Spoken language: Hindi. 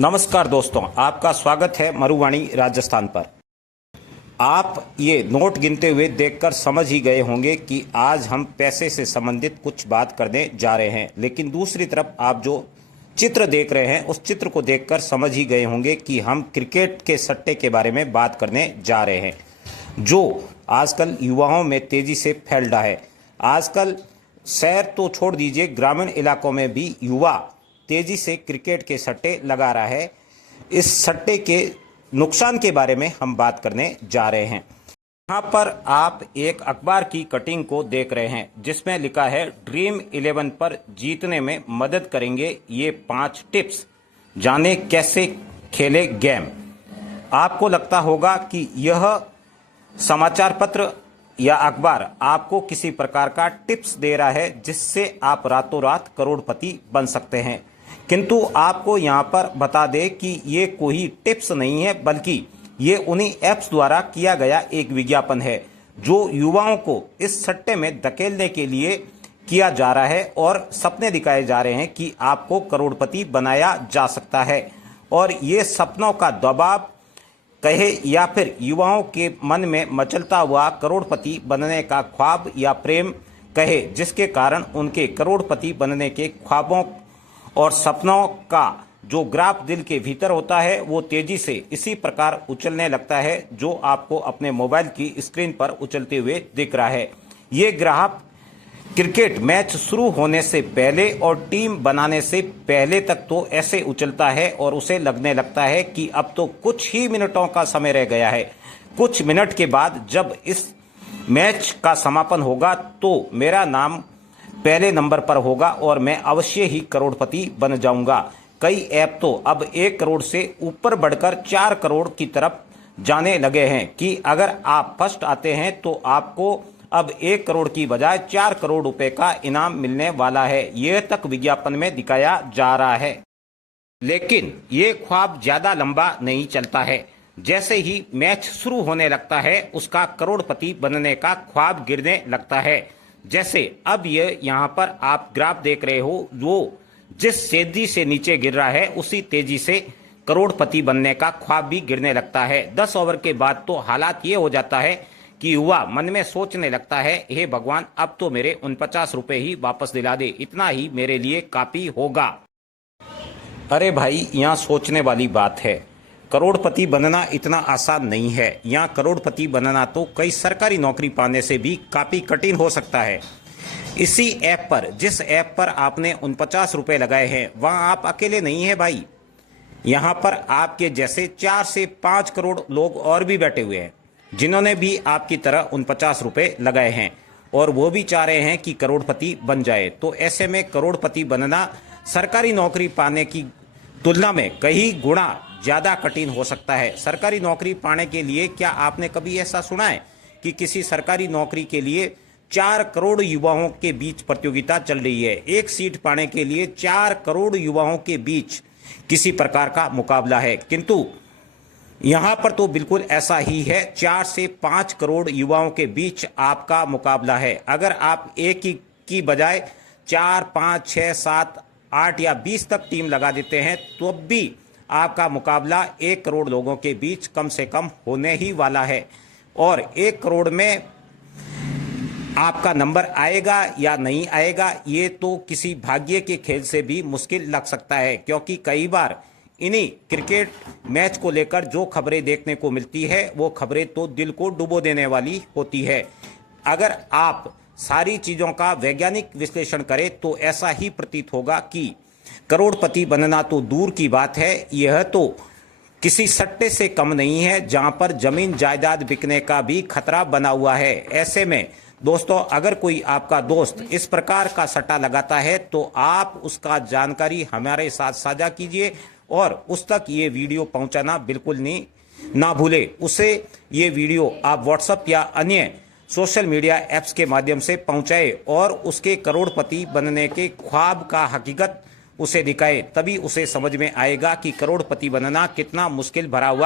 नमस्कार दोस्तों, आपका स्वागत है मरुवाणी राजस्थान पर। आप ये नोट गिनते हुए देखकर समझ ही गए होंगे कि आज हम पैसे से संबंधित कुछ बात करने जा रहे हैं, लेकिन दूसरी तरफ आप जो चित्र देख रहे हैं उस चित्र को देखकर समझ ही गए होंगे कि हम क्रिकेट के सट्टे के बारे में बात करने जा रहे हैं, जो आजकल युवाओं में तेजी से फैल रहा है। आजकल शहर तो छोड़ दीजिए, ग्रामीण इलाकों में भी युवा तेजी से क्रिकेट के सट्टे लगा रहा है। इस सट्टे के नुकसान के बारे में हम बात करने जा रहे हैं। यहाँ पर आप एक अखबार की कटिंग को देख रहे हैं जिसमें लिखा है ड्रीम 11 पर जीतने में मदद करेंगे ये 5 टिप्स, जाने कैसे खेले गेम। आपको लगता होगा कि यह समाचार पत्र या अखबार आपको किसी प्रकार का टिप्स दे रहा है जिससे आप रातों रात करोड़पति बन सकते हैं, किंतु आपको यहाँ पर बता दें कि ये कोई टिप्स नहीं है, बल्कि ये उन्हीं ऐप्स द्वारा किया गया एक विज्ञापन है जो युवाओं को इस सट्टे में धकेलने के लिए किया जा रहा है और सपने दिखाए जा रहे हैं कि आपको करोड़पति बनाया जा सकता है। और ये सपनों का दबाव कहे या फिर युवाओं के मन में मचलता हुआ करोड़पति बनने का ख्वाब या प्रेम कहे, जिसके कारण उनके करोड़पति बनने के ख्वाबों और सपनों का जो ग्राफ दिल के भीतर होता है वो तेजी से इसी प्रकार उछलने लगता है जो आपको अपने मोबाइल की स्क्रीन पर उछलते हुए दिख रहा है। ये ग्राफ क्रिकेट मैच शुरू होने से पहले और टीम बनाने से पहले तक तो ऐसे उछलता है और उसे लगने लगता है कि अब तो कुछ ही मिनटों का समय रह गया है। कुछ मिनट के बाद जब इस मैच का समापन होगा तो मेरा नाम पहले नंबर पर होगा और मैं अवश्य ही करोड़पति बन जाऊंगा। कई ऐप तो अब 1 करोड़ से ऊपर बढ़कर 4 करोड़ की तरफ जाने लगे हैं कि अगर आप फर्स्ट आते हैं तो आपको अब 1 करोड़ की बजाय 4 करोड़ रुपए का इनाम मिलने वाला है। यह तक विज्ञापन में दिखाया जा रहा है, लेकिन ये ख्वाब ज्यादा लंबा नहीं चलता है। जैसे ही मैच शुरू होने लगता है उसका करोड़पति बनने का ख्वाब गिरने लगता है। जैसे अब ये यहाँ पर आप ग्राफ देख रहे हो, वो जिस तेजी से नीचे गिर रहा है उसी तेजी से करोड़पति बनने का ख्वाब भी गिरने लगता है। 10 ओवर के बाद तो हालात ये हो जाता है कि युवा मन में सोचने लगता है, हे भगवान, अब तो मेरे 49 रुपए ही वापस दिला दे, इतना ही मेरे लिए काफी होगा। अरे भाई, यहाँ सोचने वाली बात है। करोड़पति बनना इतना आसान नहीं है। यहाँ करोड़पति बनना तो कई सरकारी नौकरी पाने से भी काफी कठिन हो सकता है। इसी ऐप पर, जिस ऐप पर आपने 49 रुपए लगाए हैं, वहां आप अकेले नहीं है भाई। यहाँ पर आपके जैसे 4 से 5 करोड़ लोग और भी बैठे हुए हैं जिन्होंने भी आपकी तरह 49 रुपए लगाए हैं और वो भी चाह रहे हैं कि करोड़पति बन जाए। तो ऐसे में करोड़पति बनना सरकारी नौकरी पाने की तुलना में कई गुना ज्यादा कठिन हो सकता है। सरकारी नौकरी पाने के लिए क्या आपने कभी ऐसा सुना है कि किसी सरकारी नौकरी के लिए 4 करोड़ युवाओं के बीच प्रतियोगिता चल रही है? एक सीट पाने के लिए 4 करोड़ युवाओं के बीच किसी प्रकार का मुकाबला है, किंतु यहाँ पर तो बिल्कुल ऐसा ही है। 4 से 5 करोड़ युवाओं के बीच आपका मुकाबला है। अगर आप एक की बजाय 4, 5, 6, 7, 8 या 20 तक टीम लगा देते हैं तो भी आपका मुकाबला 1 करोड़ लोगों के बीच कम से कम होने ही वाला है। और 1 करोड़ में आपका नंबर आएगा या नहीं आएगा ये तो किसी भाग्य के खेल से भी मुश्किल लग सकता है, क्योंकि कई बार इन्हीं क्रिकेट मैच को लेकर जो खबरें देखने को मिलती है वो खबरें तो दिल को डुबो देने वाली होती है। अगर आप सारी चीज़ों का वैज्ञानिक विश्लेषण करें तो ऐसा ही प्रतीत होगा कि करोड़पति बनना तो दूर की बात है, यह तो किसी सट्टे से कम नहीं है जहां पर जमीन जायदाद बिकने का भी खतरा बना हुआ है। ऐसे में दोस्तों, अगर कोई आपका दोस्त इस प्रकार का सट्टा लगाता है तो आप उसका जानकारी हमारे साथ साझा कीजिए और उस तक ये वीडियो पहुंचाना बिल्कुल नहीं ना भूले। उसे ये वीडियो आप व्हाट्सएप या अन्य सोशल मीडिया ऐप्स के माध्यम से पहुंचाए और उसके करोड़पति बनने के ख्वाब का हकीकत उसे दिखाए, तभी उसे समझ में आएगा कि करोड़पति बनना कितना मुश्किल भरा हुआ